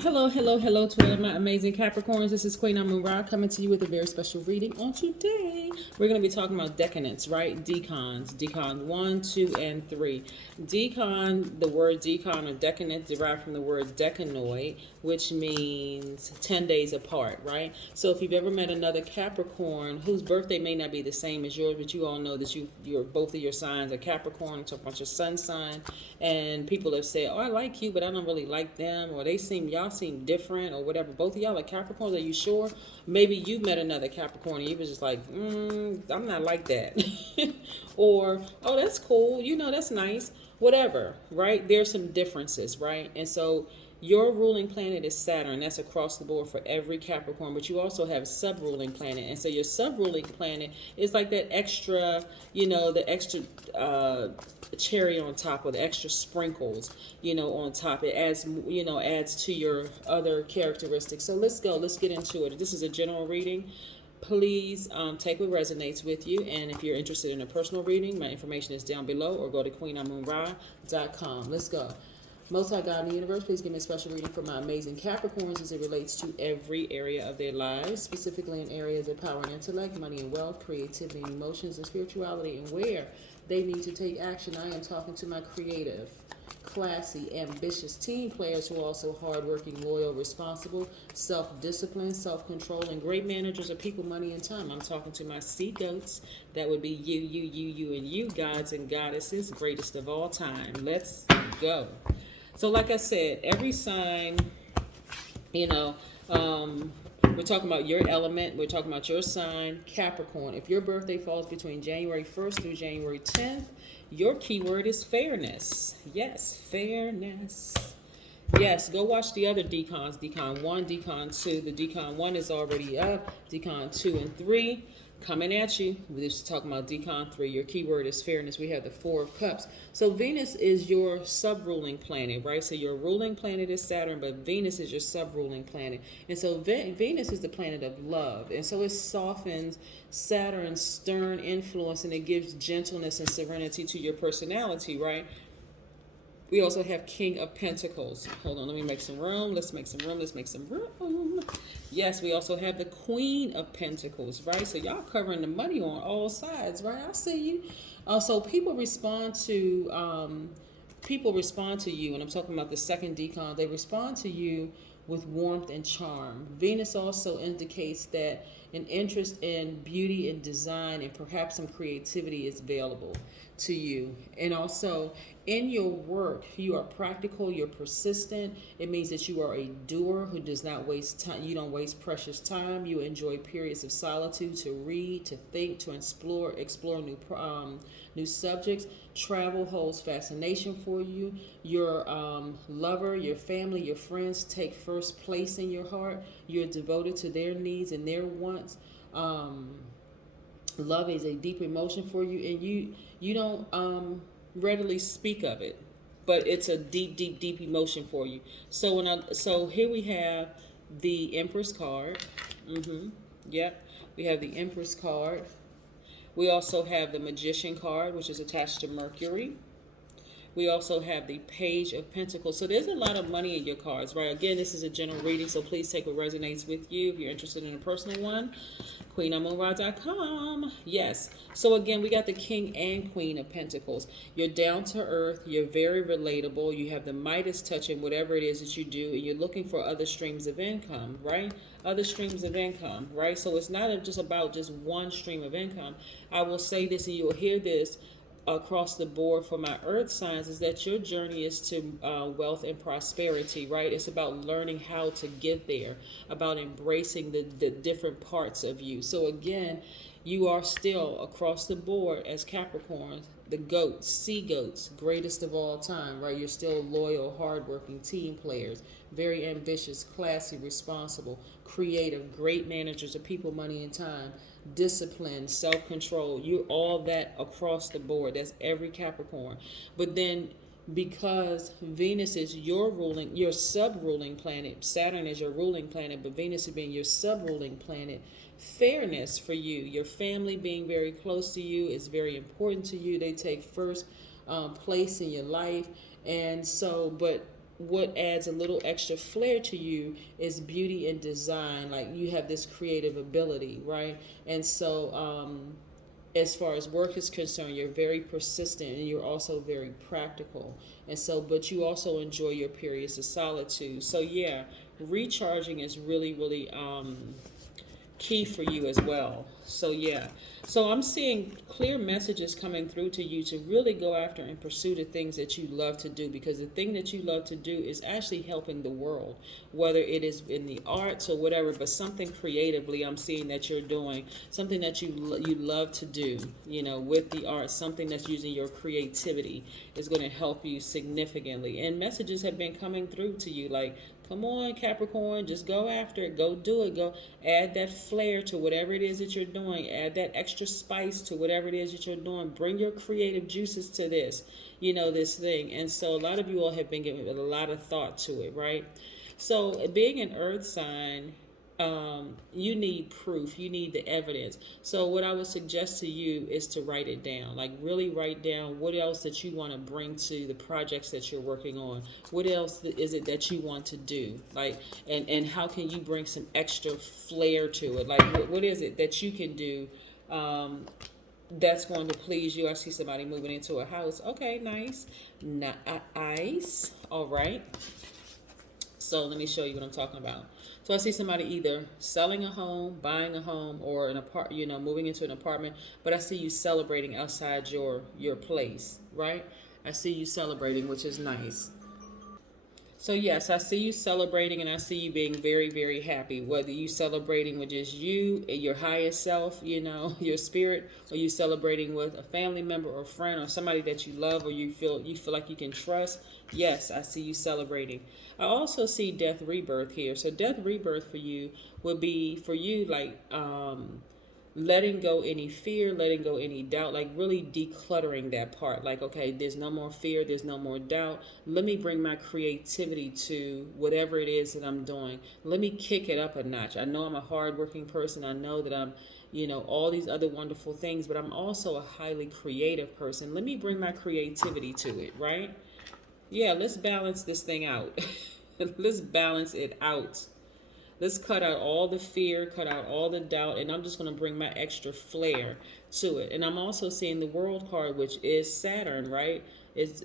Hello, hello, hello to all of my amazing Capricorns. This is Queen Amun Ra coming to you with a very special reading on today. We're going to be talking about decanates, right? Decans. Decan 1, 2, and 3. Decan, the word decan or decanate derived from the word decanoid, which means 10 days apart, right? So if you've ever met another Capricorn whose birthday may not be the same as yours, but you all know that you're both of your signs are Capricorn, talk about your sun sign, and people have said, oh, I like you, but I don't really like them, or y'all seem different, or whatever. Both of y'all are Capricorns, are you sure? Maybe you met another Capricorn and you was just like, I'm not like that. Or, oh, that's cool, that's nice, whatever, right? There's some differences, right? And so your ruling planet is Saturn. That's across the board for every Capricorn. But you also have sub-ruling planet. And so your sub-ruling planet is like that extra, the extra cherry on top, or the extra sprinkles, on top. It adds to your other characteristics. So let's go. Let's get into it. This is a general reading. Please take what resonates with you. And if you're interested in a personal reading, my information is down below, or go to queenamunra.com. Let's go. Most High God in the universe, please give me a special reading for my amazing Capricorns as it relates to every area of their lives, specifically in areas of power and intellect, money and wealth, creativity and emotions, and spirituality, and where they need to take action. I am talking to my creative, classy, ambitious team players who are also hardworking, loyal, responsible, self-disciplined, self-control, great managers of people, money, and time. I'm talking to my sea goats. That would be you, and you, gods and goddesses, greatest of all time. Let's go. So like I said, every sign, we're talking about your element. We're talking about your sign, Capricorn. If your birthday falls between January 1st through January 10th, your keyword is fairness. Yes, fairness. Yes, go watch the other decans, Decan 1, Decan 2. The Decan 1 is already up. Decan 2 and 3 coming at you. We're just talking about Decan 3. Your keyword is fairness. We have the 4 of Cups. So Venus is your sub-ruling planet, right? So your ruling planet is Saturn, but Venus is your sub-ruling planet. And so Venus is the planet of love. And so it softens Saturn's stern influence, and it gives gentleness and serenity to your personality, right? We also have King of Pentacles. Hold on, let me make some room. Let's make some room. Let's make some room. Yes, we also have the Queen of Pentacles, right? So y'all covering the money on all sides, right? I see you. So people respond to you, and I'm talking about the second decan. They respond to you with warmth and charm. Venus also indicates that an interest in beauty and design and perhaps some creativity is available to you. And also in your work, you are practical, you're persistent. It means that you are a doer who does not waste time. You don't waste precious time. You enjoy periods of solitude to read, to think, to explore new subjects. Travel holds fascination for you. Your lover, your family, your friends take first place in your heart. You're devoted to their needs and their wants. Love is a deep emotion for you, and you don't readily speak of it, but it's a deep, deep, deep emotion for you. So here we have the Empress card. Yep, we have the Empress card. We also have the Magician card, which is attached to Mercury. We also have the Page of Pentacles. So there's a lot of money in your cards, right? Again, this is a general reading, so please take what resonates with you. If you're interested in a personal one, queenamunra.com. Yes. So again, we got the King and Queen of Pentacles. You're down to earth. You're very relatable. You have the Midas touch in whatever it is that you do, and you're looking for other streams of income, right? Other streams of income, right? So it's not just about just one stream of income. I will say this, and you'll hear this across the board for my earth signs, is that your journey is to wealth and prosperity, right? It's about learning how to get there, about embracing the different parts of you. So again, you are still across the board as Capricorns, the goats, sea goats, greatest of all time, right? You're still loyal, hardworking team players, very ambitious, classy, responsible, creative, great managers of people, money, and time, discipline, self-control. You're all that across the board. That's every Capricorn. But then because Venus is your sub-ruling planet, Saturn is your ruling planet, but Venus is being your sub-ruling planet, fairness for you, your family being very close to you is very important to you. They take first place in your life. And so, but what adds a little extra flair to you is beauty and design. Like you have this creative ability, right? And so as far as work is concerned, you're very persistent and you're also very practical. And so, but you also enjoy your periods of solitude. So yeah, recharging is really, really key for you as well. So yeah, so I'm seeing clear messages coming through to you to really go after and pursue the things that you love to do, because the thing that you love to do is actually helping the world, whether it is in the arts or whatever, but something creatively I'm seeing that you're doing, something that you love to do, you know, with the arts, something that's using your creativity is going to help you significantly. And messages have been coming through to you like, come on, Capricorn, just go after it. Go do it. Go add that flair to whatever it is that you're doing. Add that extra spice to whatever it is that you're doing. Bring your creative juices to this, you know, this thing. And so a lot of you all have been giving a lot of thought to it, right? So being an earth sign, you need proof. You need the evidence. So what I would suggest to you is to write it down. Like really write down what else that you want to bring to the projects that you're working on. What else is it that you want to do? Like, and how can you bring some extra flair to it? Like, what is it that you can do that's going to please you? I see somebody moving into a house. Okay, nice. Nice. All right. So let me show you what I'm talking about. So I see somebody either selling a home, buying a home, or moving into an apartment. But I see you celebrating outside your place, right? I see you celebrating, which is nice. So yes, I see you celebrating, and I see you being very, very happy. Whether you celebrating with just you and your highest self, you know, your spirit, or you celebrating with a family member or friend or somebody that you love or you feel like you can trust. Yes, I see you celebrating. I also see death rebirth here. So death rebirth for you would be for you like letting go any fear, letting go any doubt, like really decluttering that part. Like, okay, there's no more fear, there's no more doubt. Let me bring my creativity to whatever it is that I'm doing. Let me kick it up a notch. I know I'm a hardworking person. I know that I'm, you know, all these other wonderful things, but I'm also a highly creative person. Let me bring my creativity to it, right? Yeah, let's balance this thing out. Let's balance it out. Let's cut out all the fear, cut out all the doubt, and I'm just going to bring my extra flair to it. And I'm also seeing the World card, which is Saturn, right?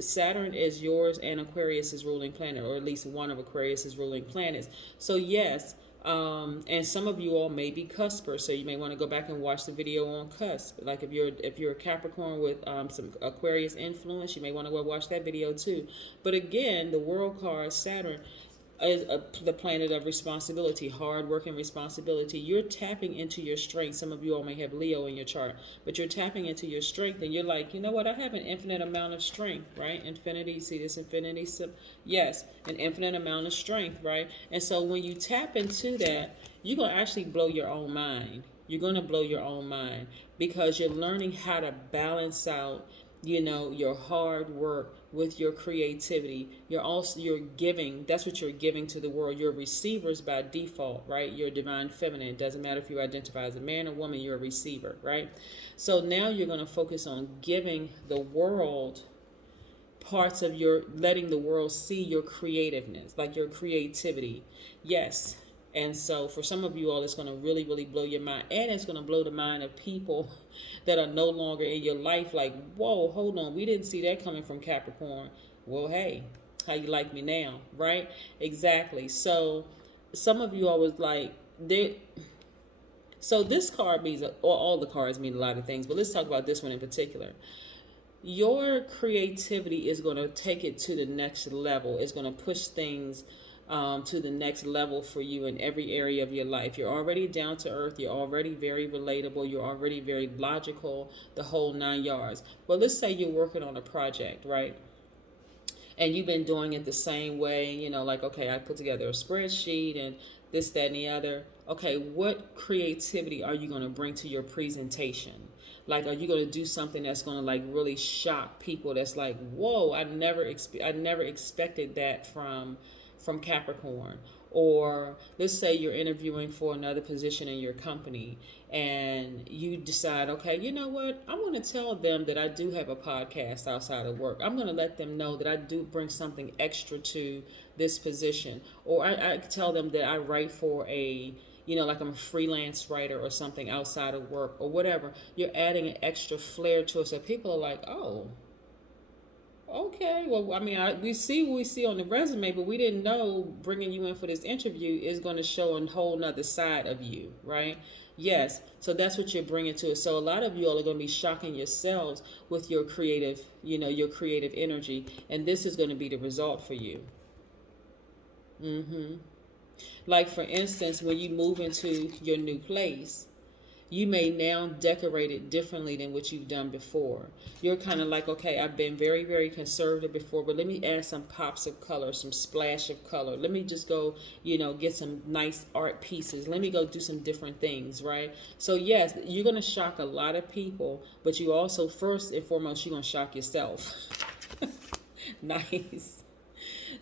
Saturn is yours and Aquarius's ruling planet, or at least one of Aquarius's ruling planets. So yes, and some of you all may be cuspers, so you may want to go back and watch the video on cusp. Like if you're a Capricorn with some Aquarius influence, you may want to go watch that video too. But again, the World card, Saturn, is the planet of responsibility, hard work and responsibility. You're tapping into your strength. Some of you all may have Leo in your chart, but you're tapping into your strength, and you're like, you know what? I have an infinite amount of strength, right? Infinity. See this infinity? So, yes, an infinite amount of strength, right? And so when you tap into that, you're gonna actually blow your own mind. You're gonna blow your own mind because you're learning how to balance out, you know, your hard work with your creativity. You're giving. That's what you're giving to the world. You're receivers by default, right? You're divine feminine. It doesn't matter if you identify as a man or woman, you're a receiver, right? So now you're going to focus on giving the world parts of letting the world see your creativeness, like your creativity. Yes. And so for some of you all, it's going to really, really blow your mind. And it's going to blow the mind of people that are no longer in your life. Like, whoa, hold on. We didn't see that coming from Capricorn. Well, hey, how you like me now, right? Exactly. So some of you all was like, so this card means, or all the cards mean a lot of things, but let's talk about this one in particular. Your creativity is going to take it to the next level. It's going to push things to the next level for you in every area of your life. You're already down to earth. You're already very relatable. You're already very logical, the whole 9 yards. But let's say you're working on a project, right? And you've been doing it the same way, you know, like, okay, I put together a spreadsheet and this, that, and the other. Okay, what creativity are you going to bring to your presentation? Like, are you going to do something that's going to like really shock people? That's like, whoa, I never expected that from Capricorn. Or let's say you're interviewing for another position in your company and you decide, okay, you know what? I'm going to tell them that I do have a podcast outside of work. I'm going to let them know that I do bring something extra to this position. Or I tell them that I write for like I'm a freelance writer or something outside of work or whatever. You're adding an extra flair to it so people are like, oh, okay, well, I mean, we see what we see on the resume, but we didn't know bringing you in for this interview is going to show a whole nother side of you, right? Yes, so that's what you're bringing to it. So a lot of you all are going to be shocking yourselves with your creative, your creative energy, and this is going to be the result for you. Like, for instance, when you move into your new place, you may now decorate it differently than what you've done before. You're kind of like, okay, I've been very, very conservative before, but let me add some pops of color, some splash of color. Let me just go, get some nice art pieces. Let me go do some different things, right? So yes, you're going to shock a lot of people, but you also, first and foremost, you're going to shock yourself. Nice.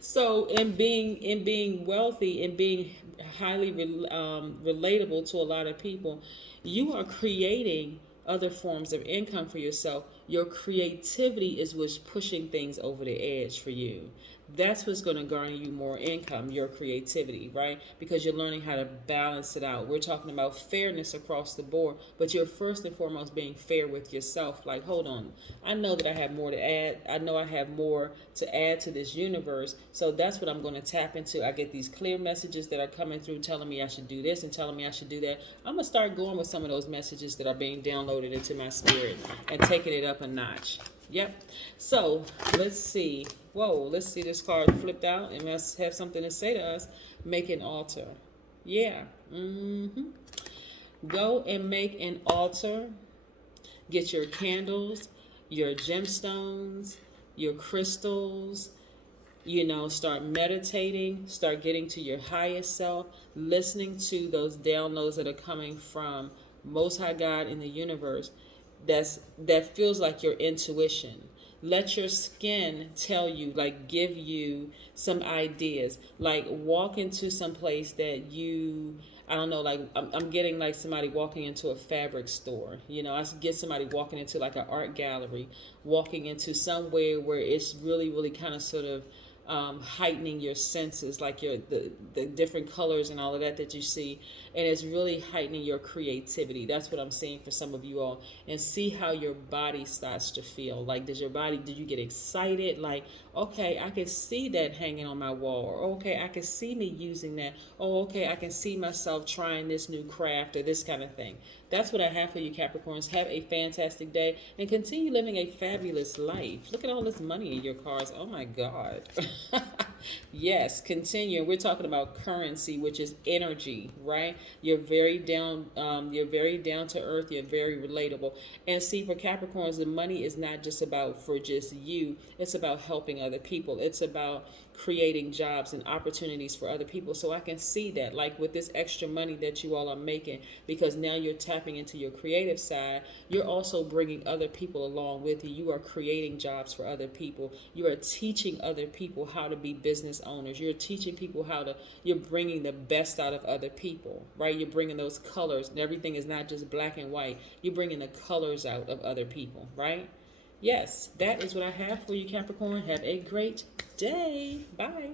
So in being wealthy and being highly relatable to a lot of people, you are creating other forms of income for yourself. Your creativity is what's pushing things over the edge for you. That's what's going to garner you more income, your creativity, right? Because you're learning how to balance it out. We're talking about fairness across the board, but you're first and foremost being fair with yourself. Like, hold on, I know that I have more to add. I know I have more to add to this universe. So that's what I'm going to tap into. I get these clear messages that are coming through telling me I should do this and telling me I should do that. I'm going to start going with some of those messages that are being downloaded into my spirit and taking it up a notch. Yep. So let's see. Whoa, let's see, this card flipped out and must have something to say to us. Make an altar. Yeah. Go and make an altar. Get your candles, your gemstones, your crystals. Start meditating, start getting to your highest self, listening to those downloads that are coming from Most High God in the universe. That feels like your intuition. Let your skin tell you, like, give you some ideas. Like, walk into some place that I don't know, like, I'm getting like somebody walking into a fabric store. I get somebody walking into like an art gallery, walking into somewhere where it's really, really kind of sort of heightening your senses, like the different colors and all of that you see, and it's really heightening your creativity. That's what I'm seeing for some of you all. And see how your body starts to feel. Like, did you get excited? Like, okay, I can see that hanging on my wall, or okay, I can see me using that. Oh, okay, I can see myself trying this new craft or this kind of thing. That's what I have for you, Capricorns. Have a fantastic day and continue living a fabulous life. Look at all this money in your cards. Oh my God. Yes, continue. We're talking about currency, which is energy, right? You're very down to earth. You're very relatable. And see, for Capricorns, the money is not just about for just you. It's about helping other people. It's about creating jobs and opportunities for other people. So I can see that, like, with this extra money that you all are making, because now you're tapping into your creative side, you're also bringing other people along with you. You are creating jobs for other people. You are teaching other people how to be business owners. You're teaching people you're bringing the best out of other people, right? You're bringing those colors, and everything is not just black and white. You're bringing the colors out of other people, right? Yes, that is what I have for you, Capricorn. Have a great day. Bye.